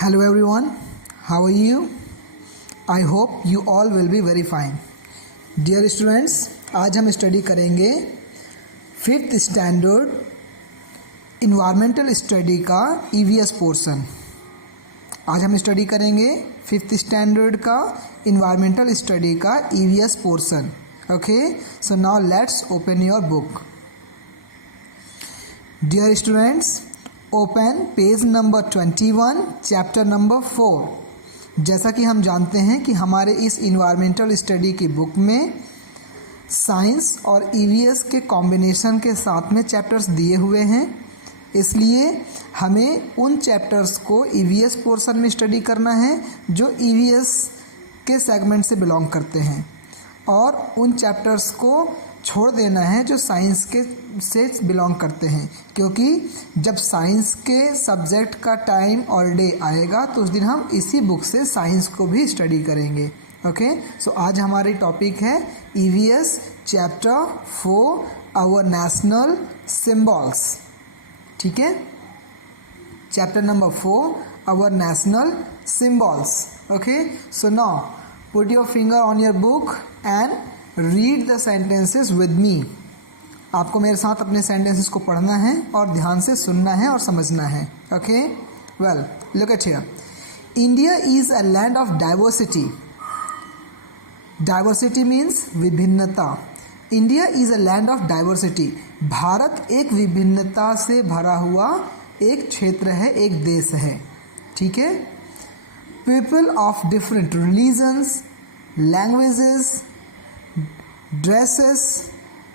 Hello everyone, how are you? I hope you all will be very fine. Dear students, आज हम study करेंगे 5th standard environmental study का EVS portion. आज हम study करेंगे 5th standard का environmental study का EVS portion. Okay, so now let's open your book. Dear students, open page number 21 chapter number 4। जैसा कि हम जानते हैं कि हमारे इस इन्वायरमेंटल स्टडी की बुक में साइंस और EVS के कॉम्बिनेशन के साथ में चैप्टर्स दिए हुए हैं, इसलिए हमें उन चैप्टर्स को EVS पोर्शन में स्टडी करना है जो EVS के सेगमेंट से बिलोंग करते हैं, और उन चैप्टर्स को छोड़ देना है जो साइंस के से बिलोंग करते हैं, क्योंकि जब साइंस के सब्जेक्ट का टाइम और डे आएगा तो उस दिन हम इसी बुक से साइंस को भी स्टडी करेंगे। ओके, सो आज हमारी टॉपिक है EVS chapter 4 our national symbols. ठीक है, chapter number 4 our national symbols. Okay, so now put your finger on your book and read the sentences with me. आपको मेरे साथ अपने सेंटेंसेस को पढ़ना है और ध्यान से सुनना है और समझना है। Okay, well look at here. India is a land of diversity. Diversity means विभिन्नता। India is a land of diversity. Bharat एक विभिन्नता से भरा हुआ एक क्षेत्र है, एक देश है। ठीक है, people of different religions, languages, dresses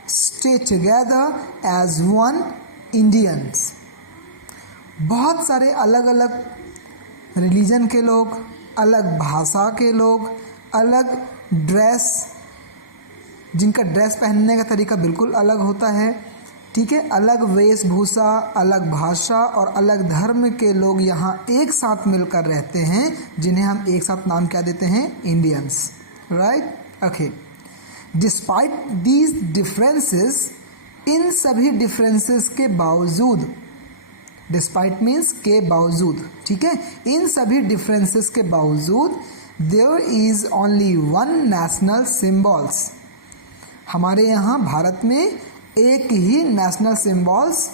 stay together as one Indians। बहुत सारे अलग अलग रिलीजन के लोग, अलग भाषा के लोग, अलग ड्रेस, जिनका ड्रेस पहनने का तरीका बिल्कुल अलग होता है। ठीक है, अलग वेशभूषा, अलग भाषा और अलग धर्म के लोग यहाँ एक साथ मिलकर रहते हैं, जिन्हें हम एक साथ नाम क्या देते हैं? Indians. Right, okay. Despite these differences, इन सभी डिफरेंसेस के बावजूद, डिस्पाइट मीन्स के बावजूद, ठीक है, इन सभी डिफरेंसेस के बावजूद there is only one national symbols. हमारे यहाँ भारत में एक ही नेशनल सिंबल्स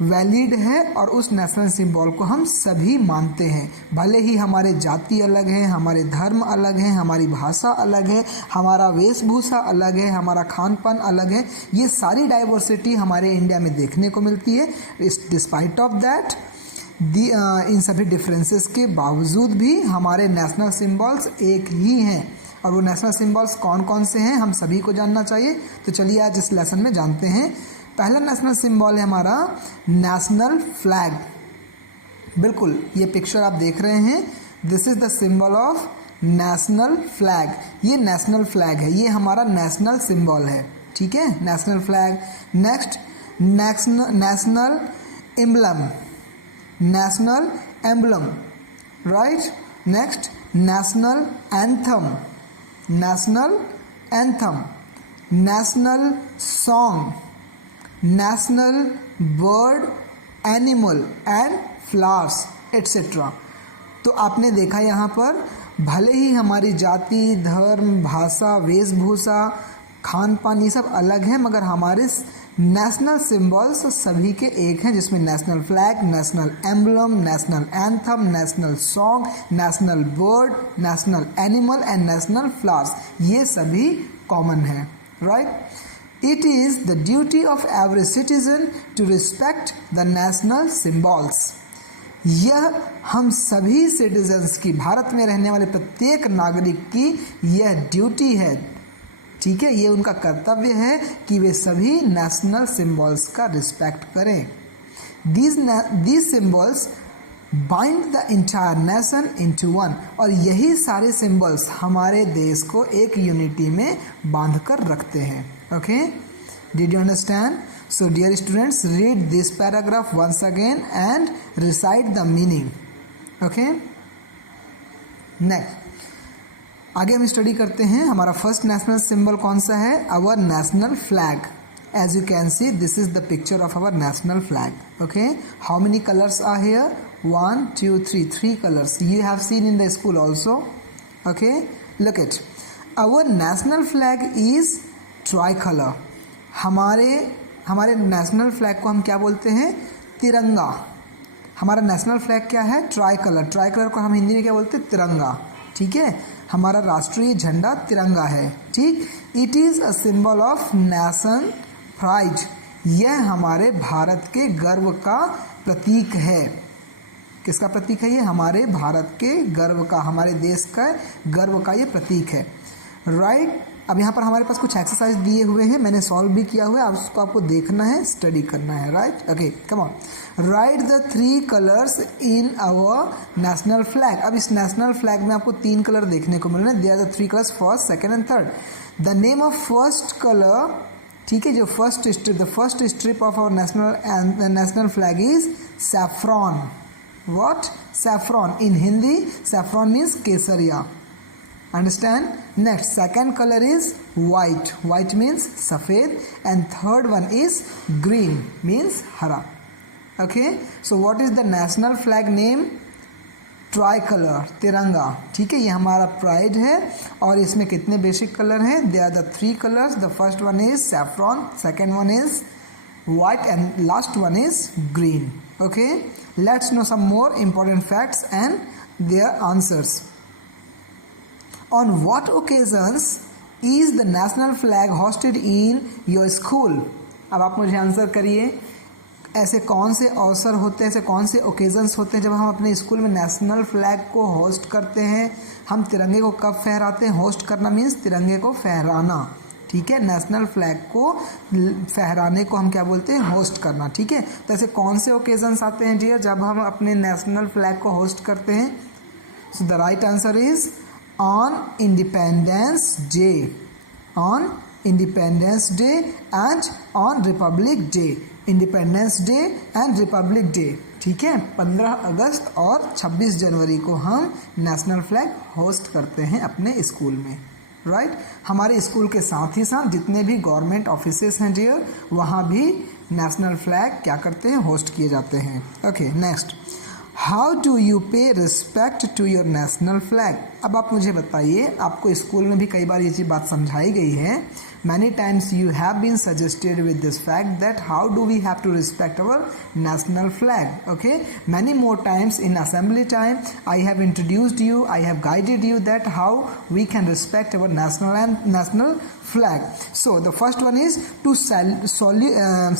वैलिड है और उस नेशनल सिंबल को हम सभी मानते हैं। भले ही हमारे जाति अलग है, हमारे धर्म अलग है, हमारी भाषा अलग है, हमारा वेशभूषा अलग है, हमारा खान पान अलग है, ये सारी डाइवर्सिटी हमारे इंडिया में देखने को मिलती है। डिस्पाइट ऑफ दैट, इन सभी डिफरेंसेस के बावजूद भी हमारे नेशनल सिंबल्स एक ही हैं, और वो नेशनल सिंबल्स कौन कौन से हैं हम सभी को जानना चाहिए। तो चलिए आज इस लेसन में जानते हैं। पहला नेशनल सिंबल है हमारा नेशनल फ्लैग। बिल्कुल, ये पिक्चर आप देख रहे हैं, this is the symbol of national flag. ये नेशनल फ्लैग है, ये हमारा नेशनल सिंबल है। ठीक है, national flag. Next, national emblem, national emblem. Right, next national anthem, national anthem. National song, national bird, animal and flowers etcetera. तो आपने देखा यहाँ पर भले ही हमारी जाति, धर्म, भाषा, वेशभूषा, खान पान ये सब अलग हैं, मगर हमारे नेशनल सिंबल्स सभी के एक हैं, जिसमें national flag, national emblem, national anthem, national song, national bird, national animal and national flowers, ये सभी कॉमन हैं। Right, It is the duty of every citizen to respect the national symbols। यह हम सभी सिटीजन्स की, भारत में रहने वाले प्रत्येक नागरिक की यह ड्यूटी है। ठीक है, ये उनका कर्तव्य है कि वे सभी नेशनल सिंबल्स का रिस्पेक्ट करें। These symbols bind the entire nation into one। और यही सारे सिंबल्स हमारे देश को एक यूनिटी में बांध कर रखते हैं। Okay, did you understand? So dear students, read this paragraph once again and recite the meaning. Okay, next आगे हम स्टडी करते हैं। हमारा फर्स्ट नेशनल सिंबल कौन सा है? Our national flag. As you can see, this is the picture of our national flag. Okay, how many colors are here? 1 2 3 3 colors. You have seen in the school also. Okay, look at our national flag is tricolor. हमारे national flag को हम क्या बोलते हैं? तिरंगा. हमारा national flag क्या है? Try colour. ट्राई कलर को हम हिंदी में क्या बोलते हैं? तिरंगा. ठीक है, हमारा राष्ट्रीय झंडा तिरंगा है. ठीक, it is a symbol of nation pride. यह हमारे भारत के गर्व का प्रतीक है. किसका प्रतीक है ये? हमारे भारत के गर्व का, हमारे देश का गर्व का ये प्रतीक है. राइट. अब यहाँ पर हमारे पास कुछ एक्सरसाइज दिए हुए हैं, मैंने सॉल्व भी किया हुआ है. अब उसको आपको देखना है, स्टडी करना है. Right. Okay, come on. Right the 3 colours in our national flag. अब इस नेशनल फ्लैग में आपको 3 कलर देखने को मिल रहे हैं. They are the 3 colours, first, second and third. The name of first colour, ठीक है, जो first strip, the first strip of our national flag is saffron. What? Saffron. In Hindi saffron means kesariya. Understand? Next, second color is white. White means सफ़ेद. And third one is green, means हरा. Okay, so what is the national flag name? Tricolor, तिरंगा. ठीक है, ये हमारा pride है. और इसमें कितने बेसिक कलर हैं? They are the 3 colors. The first one is saffron, second one is white, and last one is green. Okay, let's know some more important facts and their answers. On what occasions is the national flag hosted in your school? अब आप मुझे answer करिए. ऐसे कौन से अवसर होते हैं, ऐसे कौन से ओकेजन्स होते हैं जब हम अपने स्कूल में नेशनल फ्लैग को होस्ट करते हैं? हम तिरंगे को कब फहराते हैं? होस्ट करना मीन्स तिरंगे को फहराना. ठीक है, नेशनल फ्लैग को फहराने को हम क्या बोलते हैं? होस्ट करना. ठीक है, तो ऐसे कौन से ओकेजन्स आते हैं डियर जब हम अपने नेशनल फ्लैग को होस्ट करते हैं? So the right answer is on Independence Day, on Independence Day and on Republic Day. Independence Day and Republic Day. ठीक है, 15 अगस्त और 26 जनवरी को हम नेशनल फ्लैग होस्ट करते हैं अपने स्कूल में. राइट. हमारे स्कूल के साथ ही साथ जितने भी गवर्नमेंट ऑफिसेस हैं डियर, वहाँ भी नेशनल फ्लैग क्या करते हैं? होस्ट किए जाते हैं. Okay, next, how do you pay respect to your national flag? अब आप मुझे बताइए, आपको स्कूल में भी कई बार ये चीज़ बात समझाई गई है. Many times you have been suggested with this fact that how do we have to respect our national flag. Okay, many more times in assembly time I have introduced you, I have guided you that how we can respect our national flag. So the first one is to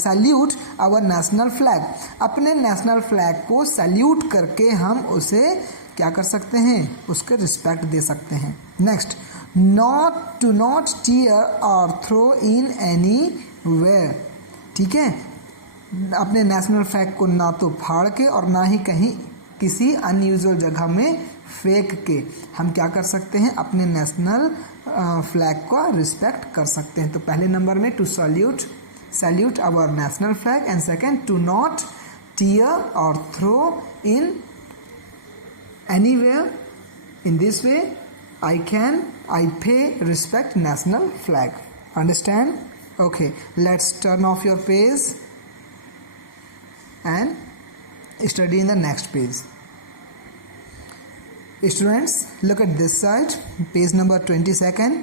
salute our national flag. अपने national flag को salute करके हम उसे क्या कर सकते हैं? उसके रिस्पेक्ट दे सकते हैं. Next, to not tear or throw in anywhere. ठीक है, अपने नेशनल फ्लैग को ना तो फाड़ के और ना ही कहीं किसी अनयूजुअल जगह में फेंक के हम क्या कर सकते हैं? अपने नेशनल फ्लैग का रिस्पेक्ट कर सकते हैं. तो पहले नंबर में to salute our national flag, and second to not tear और throw in anywhere. In this way I pay respect national flag. Understand? Okay, let's turn off your page and study in the next page. Students, look at this side, page number 22nd.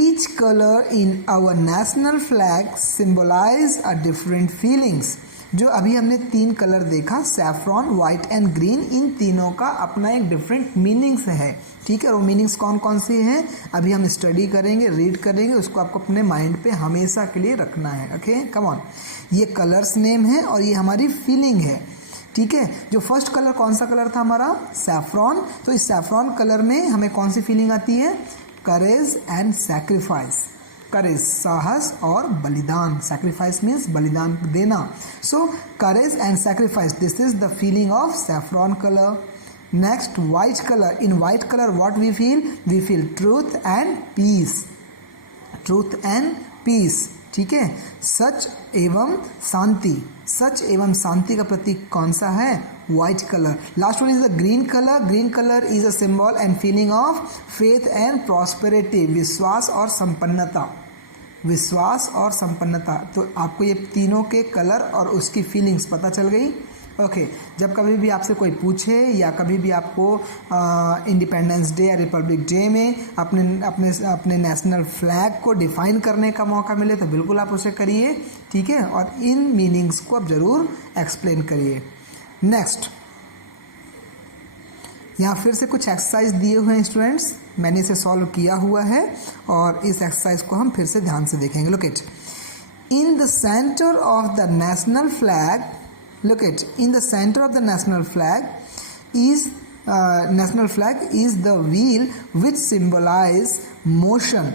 Each color in our national flag symbolize a different feelings. जो अभी हमने 3 colour देखा, saffron, white and green, इन तीनों का अपना एक different meanings है. ठीक है, और वो मीनिंग्स कौन कौन सी हैं अभी हम स्टडी करेंगे, रीड करेंगे. उसको आपको अपने माइंड पे हमेशा के लिए रखना है. Okay, come on. ये कलर्स नेम है और ये हमारी फीलिंग है. ठीक है, जो फर्स्ट कलर कौन सा कलर था हमारा? सैफ्रॉन. तो इस सैफ्रॉन कलर में हमें कौन सी फीलिंग आती है? करेज एंड सैक्रिफाइस. करेज, साहस और बलिदान. सैक्रिफाइस मीन्स बलिदान देना. So courage and sacrifice, this is the feeling of saffron colour. Next, white colour. In white colour what we feel? We feel truth and peace. Truth and peace. ठीक है, सच एवं शांति. सच एवं शांति का प्रतीक कौन सा है? White colour. Last one is the green colour. Green colour is a symbol and feeling of faith and prosperity. विश्वास और संपन्नता. विश्वास और संपन्नता। तो आपको ये तीनों के कलर और उसकी फीलिंग्स पता चल गई। ओके, जब कभी भी आपसे कोई पूछे या कभी भी आपको इंडिपेंडेंस डे या रिपब्लिक डे में अपने अपने अपने नेशनल फ्लैग को डिफाइन करने का मौका मिले तो बिल्कुल आप उसे करिए, ठीक है, और इन मीनिंग्स को आप ज़रूर एक्सप्लेन करिए। नेक्स्ट, यहाँ फिर से कुछ एक्सरसाइज दिए हुए हैं स्टूडेंट्स, मैंने इसे सॉल्व किया हुआ है और इस एक्सरसाइज को हम फिर से ध्यान से देखेंगे। Look it, in the centre of the national flag, look it, in the center of the national flag is the wheel which symbolize motion,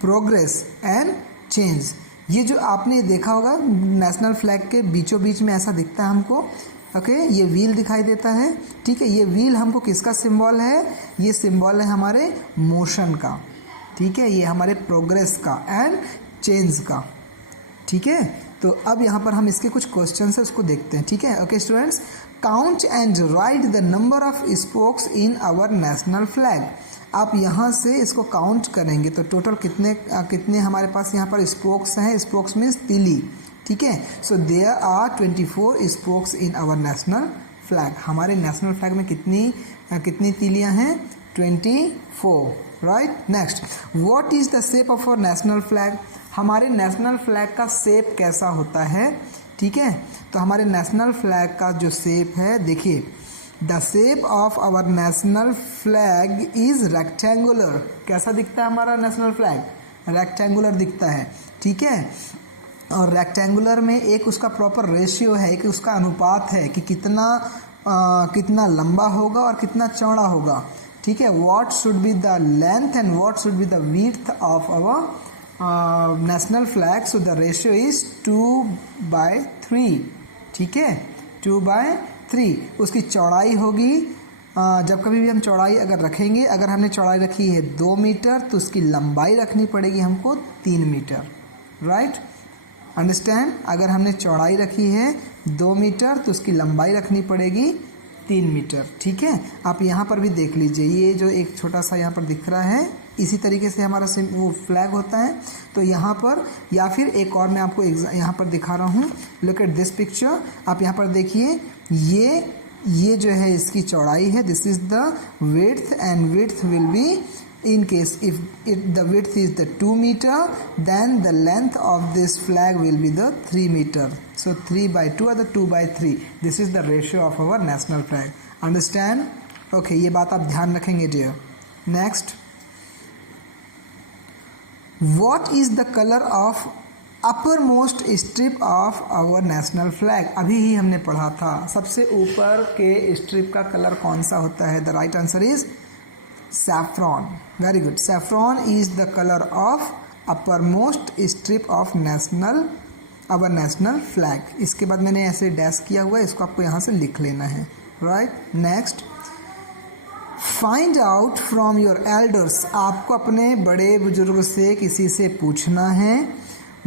progress and change। ये जो आपने देखा होगा नेशनल फ्लैग के बीचों बीच में ऐसा दिखता है हमको, ओके, ये व्हील दिखाई देता है, ठीक है। ये व्हील हमको किसका सिंबल है? ये सिंबल है हमारे मोशन का, ठीक है, ये हमारे प्रोग्रेस का एंड चेंज का, ठीक है। तो अब यहाँ पर हम इसके कुछ क्वेश्चन है उसको देखते हैं, ठीक है। Okay students, count and write the number of spokes in our national flag. आप यहाँ से इसको काउंट करेंगे तो टोटल कितने हमारे पास यहाँ पर स्पोक्स हैं। स्पोक्स मीन्स तीली, ठीक है। So there are 24 spokes in our national flag. हमारे नेशनल फ्लैग में कितनी तीलियाँ हैं? 24, right. Next, what is the shape of our national flag. हमारे नेशनल फ्लैग का शेप कैसा होता है, ठीक है। तो हमारे नेशनल फ्लैग का जो शेप है, देखिए, the shape of our national flag is rectangular. कैसा दिखता है हमारा नेशनल फ्लैग? रेक्टेंगुलर दिखता है, ठीक है। और रेक्टेंगुलर में एक उसका प्रॉपर रेशियो है, एक उसका अनुपात है कि कितना लंबा होगा और कितना चौड़ा होगा, ठीक है। What should be the length and what should be the width of our national flag. So the ratio is 2/3, ठीक है, 2/3। उसकी चौड़ाई होगी, जब कभी भी हम चौड़ाई अगर रखेंगे, अगर हमने चौड़ाई रखी है 2 मीटर तो उसकी लंबाई रखनी पड़ेगी हमको 3 मीटर, राइट, अंडरस्टैंड। अगर हमने चौड़ाई रखी है 2 मीटर तो उसकी लंबाई रखनी पड़ेगी 3 मीटर, ठीक है। आप यहाँ पर भी देख लीजिए, ये जो एक छोटा सा यहाँ पर दिख रहा है, इसी तरीके से हमारा वो फ्लैग होता है। तो यहाँ पर, या फिर एक और मैं आपको यहाँ पर दिखा रहा हूँ, लुक एट दिस पिक्चर। आप यहाँ पर देखिए, ये जो है इसकी चौड़ाई है, this is the width and width will be, in case if the width is the 2 meter, then the length of this flag will be the 3 meter. So 3/2 or the 2/3. This is the ratio of our national flag. Understand? Okay, ये बात आप ध्यान रखेंगे dear. Next, what is the color of uppermost strip of our national flag? अभी ही हमने पढ़ा था, सबसे ऊपर के स्ट्रिप का कलर कौन सा होता है? The right answer is saffron. Very good. Saffron is the color of uppermost strip of our national flag. इसके बाद मैंने ऐसे डैश किया हुआ है, इसको आपको यहाँ से लिख लेना है, right? Next, find out from your elders. आपको अपने बड़े बुजुर्ग से, किसी से पूछना है,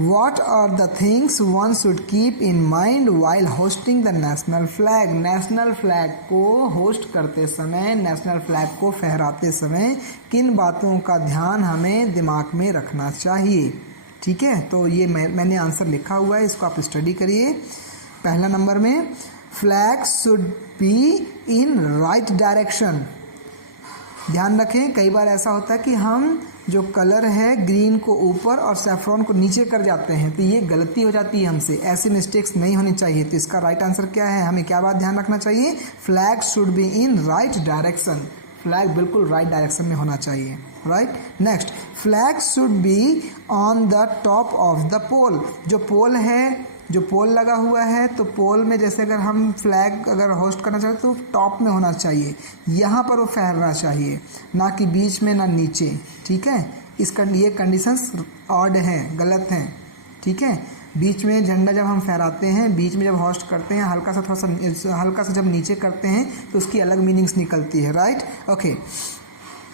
what are the things one should keep in mind while hosting the national flag. National flag को होस्ट करते समय, नेशनल फ्लैग को फहराते समय किन बातों का ध्यान हमें दिमाग में रखना चाहिए, ठीक है। तो ये मैंने आंसर लिखा हुआ है, इसको आप स्टडी करिए। पहला नंबर में, flag should be in right direction. ध्यान रखें, कई बार ऐसा होता है कि हम जो कलर है ग्रीन को ऊपर और सैफ्रॉन को नीचे कर जाते हैं, तो ये गलती हो जाती है हमसे, ऐसे मिस्टेक्स नहीं होनी चाहिए। तो इसका राइट आंसर क्या है? हमें क्या बात ध्यान रखना चाहिए? Flag should be in right direction. Flag बिल्कुल राइट डायरेक्शन में होना चाहिए, right. Next, flag should be on the top of the pole. जो पोल है, जो पोल लगा हुआ है, तो पोल में जैसे अगर हम फ्लैग अगर होस्ट करना चाहते तो टॉप में होना चाहिए, यहाँ पर वो फहरना चाहिए, ना कि बीच में ना नीचे, ठीक है। ये कंडीशंस ऑड हैं, गलत हैं, ठीक है। बीच में झंडा जब हम फहराते हैं, बीच में जब होस्ट करते हैं, हल्का सा जब नीचे करते हैं तो उसकी अलग मीनिंग्स निकलती है, राइट। ओके,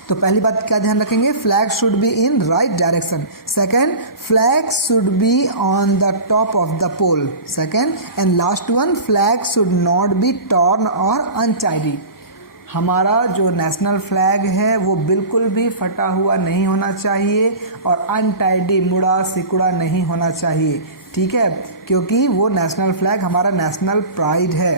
तो पहली बात क्या ध्यान रखेंगे? Flag should be in right direction. Second, flag should be on the top of the pole. Second and last one, flag should not be torn और अनटाइडी। हमारा जो नेशनल फ्लैग है वो बिल्कुल भी फटा हुआ नहीं होना चाहिए और अनटाइडी मुड़ा सिकुड़ा नहीं होना चाहिए, ठीक है, क्योंकि वो नेशनल फ्लैग हमारा नेशनल प्राइड है,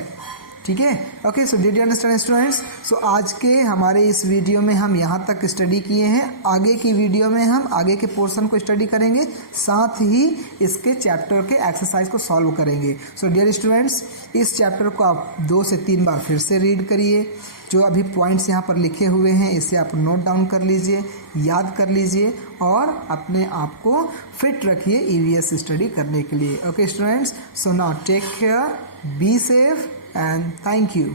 ठीक है। Okay, so did you understand students? सो आज के हमारे इस वीडियो में हम यहाँ तक स्टडी किए हैं। आगे की वीडियो में हम आगे के पोर्शन को स्टडी करेंगे, साथ ही इसके चैप्टर के एक्सरसाइज को सॉल्व करेंगे। सो डियर स्टूडेंट्स, इस चैप्टर को आप 2 से 3 बार फिर से रीड करिए। जो अभी पॉइंट्स यहाँ पर लिखे हुए हैं इसे आप नोट डाउन कर लीजिए, याद कर लीजिए और अपने आप को फिट रखिए ईवीएस स्टडी करने के लिए। Okay students, so now take care, be safe and thank you.